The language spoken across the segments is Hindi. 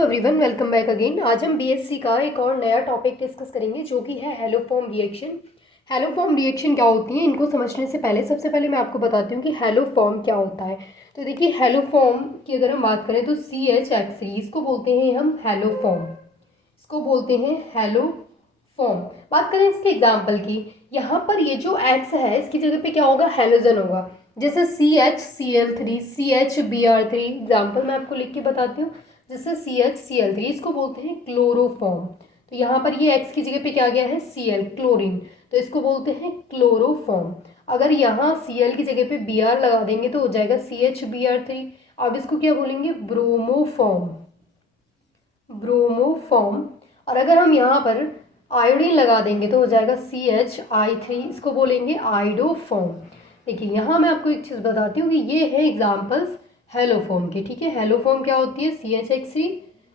Everyone, welcome back again. आज हम बीएससी का एक और नया टॉपिक डिस्कस करेंगे जो कि है हेलोफॉर्म रिएक्शन। हेलोफॉर्म रिएक्शन क्या होती है, इनको समझने से पहले सबसे पहले मैं आपको बताती हूँ कि हेलोफॉर्म क्या होता है। तो देखिए, हेलोफॉर्म की अगर हम बात करें तो CH3 इसको बोलते हैं हम हेलोफॉर्म, इसको बोलते हैं हेलोफॉर्म। बात करें इसके एग्जाम्पल की, यहाँ पर ये जो X है इसकी जगह पे क्या होगा, हेलोजन होगा। जैसे CHCl3, CHBr3, एग्जाम्पल मैं आपको लिख के बताती हूँ। जैसे CHCl3 इसको बोलते हैं क्लोरोफॉर्म। तो यहाँ पर ये X की जगह पे क्या गया है, Cl, क्लोरीन, तो इसको बोलते हैं क्लोरोफॉर्म। अगर यहाँ Cl की जगह पे Br लगा देंगे तो हो जाएगा CHBr3। अब इसको क्या बोलेंगे, ब्रोमोफॉर्म, ब्रोमोफॉर्म। और अगर हम यहाँ पर आयोडीन लगा देंगे तो हो जाएगा CHI3, इसको बोलेंगे आइडोफॉर्म। देखिए, यहाँ मैं आपको एक चीज़ बताती हूँ कि ये है एग्जाम्पल्स हेलोफॉर्म के। ठीक है, हेलोफॉर्म क्या होती है, CHX3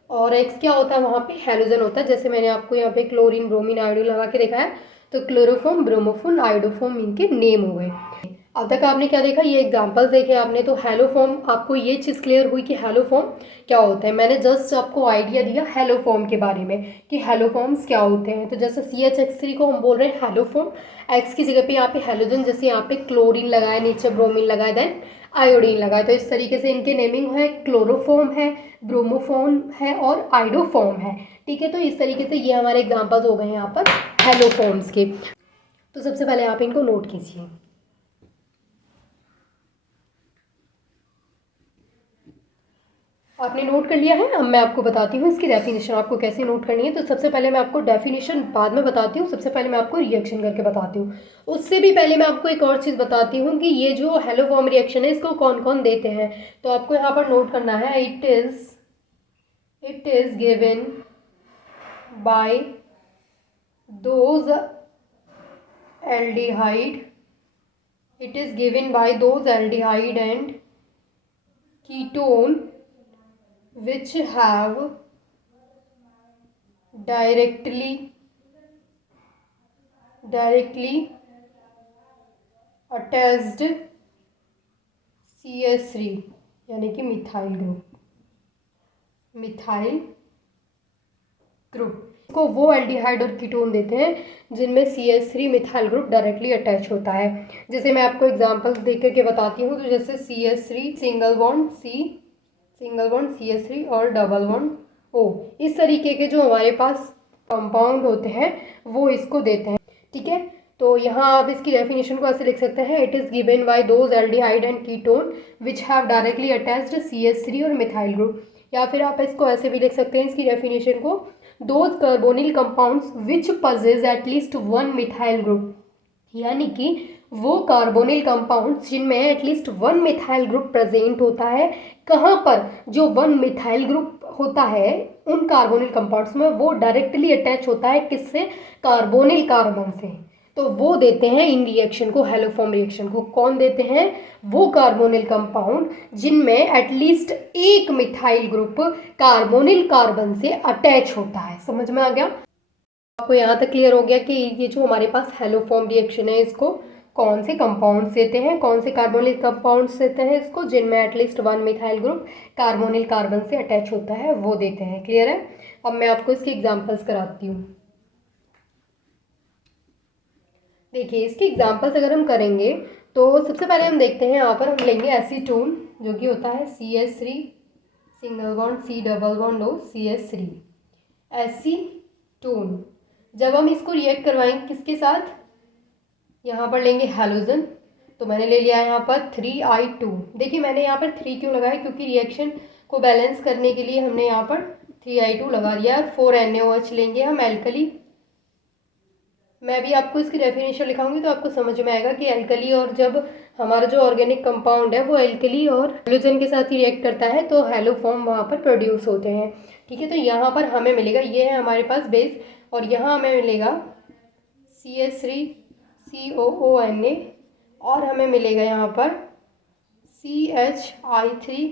और X क्या होता है, वहाँ पे हेलोजन होता है। जैसे मैंने आपको यहाँ पे क्लोरीन, ब्रोमीन, आयोडीन लगा के देखा है, तो क्लोरोफॉर्म, ब्रोमोफॉर्म, आइडोफॉर्म इनके नेम हो गए। अब तक आपने क्या देखा, ये एग्जाम्पल्स देखे आपने, तो हेलोफॉर्म, आपको ये चीज़ क्लियर हुई कि हेलोफॉर्म क्या होता है। मैंने जस्ट आपको आइडिया दिया हेलोफॉर्म के बारे में कि हेलोफॉर्म्स क्या होते हैं। तो जैसे CHX3 को हम बोल रहे हैं हेलोफॉर्म, X की जगह पे यहाँ पे हेलोजन, जैसे यहाँ पे क्लोरीन लगाया, नीचे ब्रोमीन लगाया, देन आयोडीन लगाया, तो इस तरीके से इनके नेमिंग है, क्लोरोफॉर्म है, ब्रोमोफॉर्म है और आइडोफॉर्म है। ठीक है, तो इस तरीके से ये हमारे एग्जाम्पल्स हो गए हैं यहाँ पर हेलोफॉर्म्स के। तो सबसे पहले आप इनको नोट कीजिए। आपने नोट कर लिया है, अब मैं आपको बताती हूँ इसकी डेफिनेशन आपको कैसे नोट करनी है। तो सबसे पहले मैं आपको डेफिनेशन बाद में बताती हूँ, सबसे पहले मैं आपको रिएक्शन करके बताती हूँ। उससे भी पहले मैं आपको एक और चीज़ बताती हूँ कि ये जो हेलोफॉर्म रिएक्शन है इसको कौन कौन देते हैं। तो आपको यहाँ पर नोट करना है, it is given by those aldehyde, it is given by those aldehyde and ketone which have directly attached CH3 यानी कि मिथाइल ग्रुप। इसको वो एल्डिहाइड और कीटोन देते हैं जिनमें CH3 methyl group directly attach होता है। जैसे मैं आपको एग्जांपल देख करके बताती हूँ। तो जैसे CH3 सिंगल बॉन्ड CH3 और डबल बॉन्ड O, इस तरीके के जो हमारे पास कंपाउंड होते हैं वो इसको देते हैं। ठीक है, तो यहाँ आप इसकी डेफिनेशन को ऐसे लिख सकते हैं, it is given by those aldehyde and ketone which have directly attached CH3 और मिथाइल ग्रुप। या फिर आप इसको ऐसे भी लिख सकते हैं इसकी डेफिनेशन को, those carbonyl compounds which पजेज at least one methyl group, यानी कि वो कार्बोनिल कंपाउंड्स जिनमें at least one methyl group present होता है। कहाँ पर, जो वन मिथाइल ग्रुप होता है उन कार्बोनिल कंपाउंड्स में, वो डायरेक्टली अटैच होता है किससे, कार्बोनिल कार्बन से। तो वो देते हैं इन रिएक्शन को, हेलोफॉर्म रिएक्शन को कौन देते हैं, वो कार्बोनिल कंपाउंड जिनमें एटलीस्ट एक मिथाइल ग्रुप कार्बोनिल कार्बन से अटैच होता है। समझ में आ गया आपको, यहाँ तक क्लियर हो गया कि ये जो हमारे पास हेलोफॉर्म रिएक्शन है इसको कौन से कंपाउंड्स देते हैं, कौन से कार्बोनिल कंपाउंड्स देते हैं इसको, जिनमें at least one methyl group carbonyl carbon से अटैच होता है वो देते हैं। क्लियर है, अब मैं आपको इसके एग्जांपल्स कराती हूँ। देखिए, इसके एग्जांपल्स अगर हम करेंगे तो सबसे पहले हम देखते हैं, यहाँ पर हम लेंगे एसीटोन जो कि होता है CH3 single bond C double bond O CH3, acetone. जब हम इसको रिएक्ट करवाएंगे किसके साथ, यहाँ पर लेंगे हैलोजन, तो मैंने ले लिया यहाँ पर 3I2। देखिए, मैंने यहाँ पर 3 क्यों लगाया, क्योंकि रिएक्शन को बैलेंस करने के लिए हमने यहाँ पर 3I2 लगा दिया। और 4NaOH लेंगे हम एल्कली। मैं भी आपको इसकी डेफिनेशन लिखाऊंगी तो आपको समझ में आएगा कि एल्कली, और जब हमारा जो ऑर्गेनिक कंपाउंड है वो एल्कली और हैलोजन के साथ ही रिएक्ट करता है तो हेलोफॉर्म वहाँ पर प्रोड्यूस होते हैं। ठीक है, तो यहाँ पर हमें मिलेगा, ये है हमारे पास बेस, और यहाँ हमें मिलेगा CH3 COONA, और हमें मिलेगा यहाँ पर CHI3,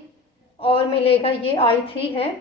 और मिलेगा ये I3 है,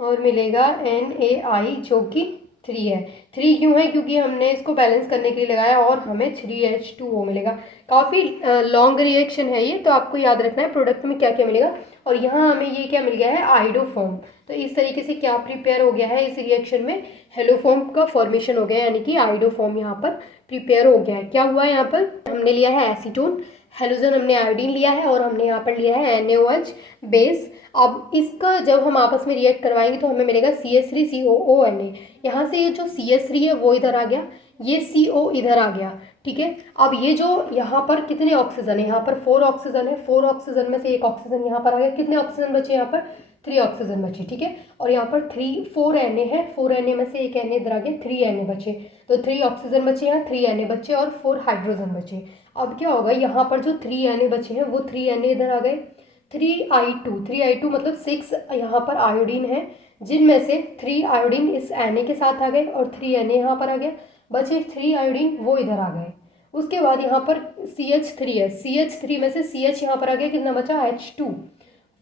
और मिलेगा NaI जो कि 3 है। 3 क्यों है, क्योंकि हमने इसको बैलेंस करने के लिए लगाया, और हमें 3H2O मिलेगा। काफ़ी लॉन्ग रिएक्शन है ये, तो आपको याद रखना है प्रोडक्ट में क्या क्या मिलेगा। और यहाँ हमें ये क्या मिल गया है, आइडोफॉर्म। तो इस तरीके से क्या प्रिपेयर हो गया है इस रिएक्शन में, हेलोफॉर्म का फॉर्मेशन हो गया है, यानी कि आइडोफॉर्म यहाँ पर प्रिपेयर हो गया है। क्या हुआ है यहाँ पर, हमने लिया है एसीटोन, हेलोजन हमने आयोडीन लिया है, और हमने यहाँ पर लिया है NaOH बेस। अब इसका जब हम आपस में रिएक्ट करवाएंगे तो हमें मिलेगा CH3COONA। यहाँ से ये जो CH3 है वो इधर आ गया, ये CO इधर आ गया, ठीक है। अब ये जो यहाँ पर कितने ऑक्सीजन है, यहाँ पर 4 ऑक्सीजन है, 4 ऑक्सीजन में से एक ऑक्सीजन यहाँ पर आ गया, कितने ऑक्सीजन बचे यहाँ पर, 3 ऑक्सीजन बचे, ठीक है। और यहाँ पर 4 Na है, 4 Na में से एक Na इधर आ गया, 3 Na बचे, तो 3 ऑक्सीजन बचे यहाँ, 3 Na बचे और 4 हाइड्रोजन बचे। अब क्या होगा, यहाँ पर जो 3 Na बचे हैं वो 3 Na इधर आ गए, 3I2 मतलब 6 यहाँ पर आयोडीन है, जिनमें से 3 आयोडीन इस Na के साथ आ गए और 3 Na यहाँ पर आ गया, बचे 3 आयोडीन वो इधर आ गए। उसके बाद यहाँ पर CH3 है, CH3 में से CH यहाँ पर आ गया, कितना बचा, H2,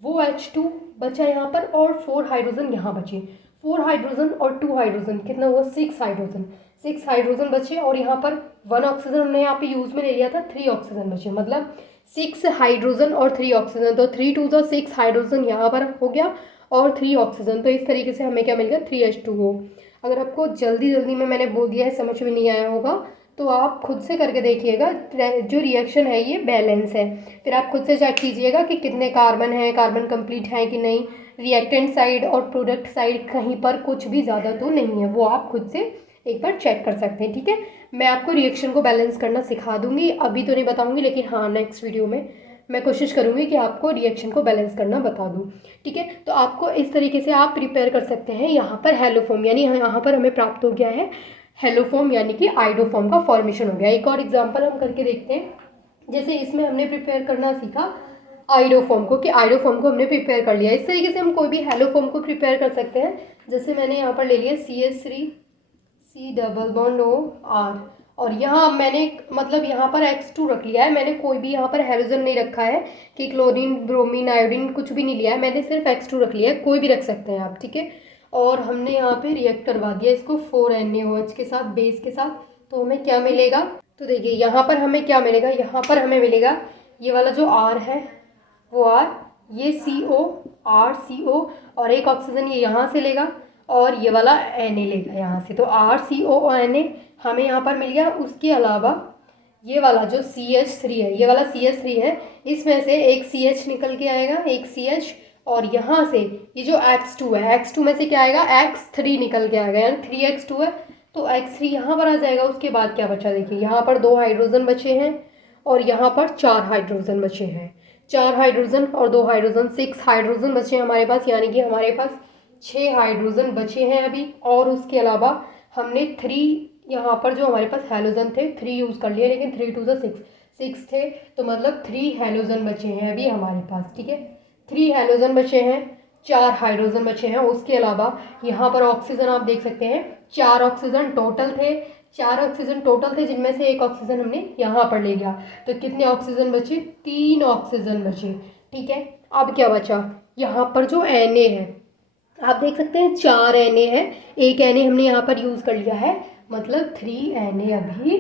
वो H2 बचा यहाँ पर, और 4 हाइड्रोजन यहाँ बचे, 4 हाइड्रोजन और 2 हाइड्रोजन कितना हुआ, 6 हाइड्रोजन, 6 हाइड्रोजन बचे। और यहाँ पर 1 ऑक्सीजन हमने यहाँ पे यूज़ में ले लिया था, 3 ऑक्सीजन बचे, मतलब 6 हाइड्रोजन और 3 ऑक्सीजन, तो 3 2 तो 6 हाइड्रोजन यहाँ पर हो गया और 3 ऑक्सीजन, तो इस तरीके से हमें क्या मिल गया, 3H2O। अगर आपको जल्दी जल्दी में मैंने बोल दिया है, समझ में नहीं आया होगा, तो आप खुद से करके देखिएगा। जो रिएक्शन है ये बैलेंस है, फिर आप खुद से चेक कीजिएगा कि कितने कार्बन हैं, कार्बन कंप्लीट हैं कि नहीं, रिएक्टेंट साइड और प्रोडक्ट साइड कहीं पर कुछ भी ज़्यादा तो नहीं है, वो आप खुद से एक बार चेक कर सकते हैं, ठीक है। मैं आपको रिएक्शन को बैलेंस करना सिखा दूंगी, अभी तो नहीं बताऊंगी, लेकिन हाँ नेक्स्ट वीडियो में मैं कोशिश करूंगी कि आपको रिएक्शन को बैलेंस करना बता दूं, ठीक है। तो आपको इस तरीके से आप प्रिपेयर कर सकते हैं। यहाँ पर हेलोफॉर्म, यानी यहाँ पर हमें प्राप्त हो गया है हेलोफॉर्म, यानी कि आइडोफॉर्म का फॉर्मेशन हो गया। एक और एग्जाम्पल हम करके देखते हैं, जैसे इसमें हमने प्रिपेयर करना सीखा आइडोफॉर्म को, कि आइडोफॉर्म को हमने प्रिपेयर कर लिया। इस तरीके से हम कोई भी हेलोफॉर्म को प्रिपेयर कर सकते हैं। जैसे मैंने यहाँ पर ले लिया CH3 C double bond OR, और यहाँ मैंने मतलब यहाँ पर X2 रख लिया है, मैंने कोई भी यहाँ पर हेलोजन नहीं रखा है कि क्लोरीन ब्रोमीन आयोडीन कुछ भी नहीं लिया है, मैंने सिर्फ X2 रख लिया है, कोई भी रख सकते हैं आप, ठीक है। और हमने यहाँ पे रिएक्ट करवा दिया इसको 4NaOH के साथ, बेस के साथ, तो हमें क्या मिलेगा, तो देखिए यहाँ पर हमें क्या मिलेगा, यहाँ पर हमें मिलेगा ये वाला जो R है वो R, ये CO RCO, और एक ऑक्सीजन ये यहाँ से लेगा और ये वाला Na लेगा यहाँ से, तो RCOONA हमें यहाँ पर मिल गया। उसके अलावा ये वाला जो CH3 है, ये वाला CH3 है, इसमें से एक CH निकल के आएगा, एक CH, और यहाँ से ये जो X2 है, X2 में से क्या आएगा, X3 निकल के आएगा, यानी 3X2 है, तो X3 यहाँ पर आ जाएगा। उसके बाद क्या बचा, देखिए यहाँ पर 2 हाइड्रोजन बचे हैं और यहाँ पर 4 हाइड्रोजन बचे हैं, 4 हाइड्रोजन और 2 हाइड्रोजन, 6 हाइड्रोजन बचे हैं हमारे पास, यानी कि हमारे पास 6 हाइड्रोजन बचे हैं अभी। और उसके अलावा हमने 3 यहाँ पर जो हमारे पास हेलोजन थे 3 यूज़ कर लिए, लेकिन 3 2 6 थे, तो मतलब 3 हेलोजन बचे हैं अभी हमारे पास, ठीक है। 3 हेलोजन बचे हैं, 4 हाइड्रोजन बचे हैं। उसके अलावा यहाँ पर ऑक्सीजन आप देख सकते हैं, 4 ऑक्सीजन टोटल थे, 4 ऑक्सीजन टोटल थे, जिनमें से एक ऑक्सीजन हमने यहाँ पर ले लिया, तो कितने ऑक्सीजन बचे, 3 ऑक्सीजन बचे, ठीक है। अब क्या बचा, यहाँ पर जो Na है आप देख सकते हैं 4 Na है, एक Na हमने यहाँ पर यूज़ कर लिया है, मतलब 3 Na अभी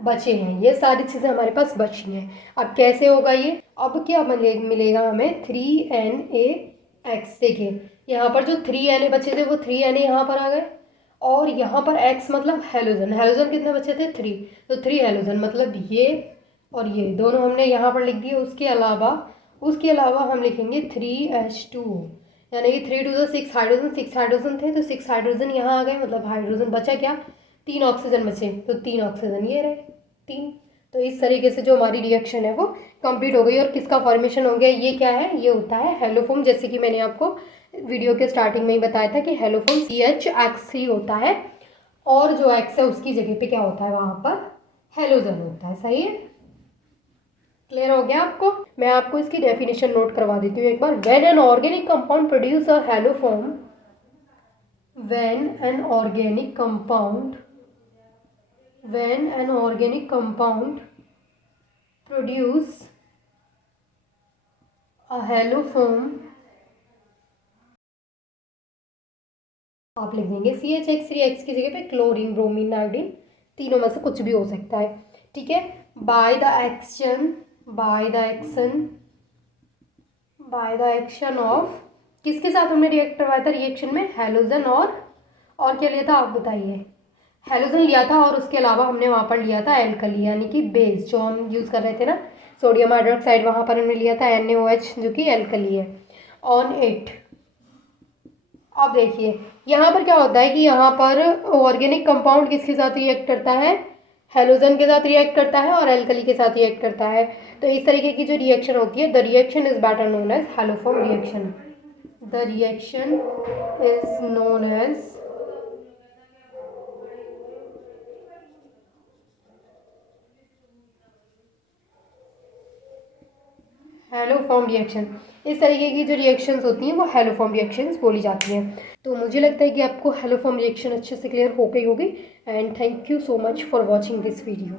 बचे हैं। ये सारी चीज़ें हमारे पास बची हैं। अब कैसे होगा ये, अब क्या मिलेगा हमें 3NaX। देखिए यहाँ पर जो 3 Na बचे थे वो 3 Na यहाँ पर आ गए, और यहाँ पर X मतलब हेलोजन, हेलोजन कितने बचे थे, 3, तो 3 हेलोजन, मतलब ये और ये दोनों हमने यहाँ पर लिख दिए। उसके अलावा हम लिखेंगे 3H2O, यानी कि 3 2 6 हाइड्रोजन, 6 हाइड्रोजन थे, तो 6 हाइड्रोजन यहाँ आ गए, मतलब हाइड्रोजन बचा क्या, 3 ऑक्सीजन बचे, तो 3 ऑक्सीजन ये रहे 3। तो इस तरीके से जो हमारी रिएक्शन है वो कंप्लीट हो गई। और किसका फॉर्मेशन हो गया, ये क्या है, ये होता है हेलोफॉर्म, जैसे कि मैंने आपको वीडियो के स्टार्टिंग में ही बताया था कि हेलोफॉर्म CHX3 होता है, और जो X है उसकी जगह पे क्या होता है, वहाँ पर हेलोजन होता है। सही है, क्लियर हो गया आपको। मैं आपको इसकी डेफिनेशन नोट करवा देती हूँ एक बार। When an organic compound produce a haloform, when an organic compound produce a haloform, आप लिख देंगे CHX3, X की जगह पे क्लोरीन ब्रोमीन आयोडीन, तीनों में से कुछ भी हो सकता है, ठीक है। By the by the action of, किसके साथ हमने रिएक्ट करवाया था रिएक्शन में, हैलोजन और क्या लिया था आप बताइए, हैलोजन लिया था और उसके अलावा हमने वहाँ पर लिया था एल्कली यानी कि बेस जो हम यूज़ कर रहे थे ना, सोडियम हाइड्रोक्साइड, वहाँ पर हमने लिया था NaOH जो कि एल्कली है ऑन इट। अब देखिए यहाँ पर क्या होता है कि यहाँ पर ऑर्गेनिक कंपाउंड किसके साथ रिएक्ट करता है, हेलोजन के साथ रिएक्ट करता है और एल्कली के साथ रिएक्ट करता है। तो इस तरीके की जो रिएक्शन होती है, the reaction is better known as haloform reaction, the reaction is known as haloform reaction. इस तरीके की जो रिएक्शंस होती हैं वो हैलोफॉर्म रिएक्शंस बोली जाती हैं। तो मुझे लगता है कि आपको हैलोफॉर्म रिएक्शन अच्छे से क्लियर हो गई होगी। And thank you so much for watching this video.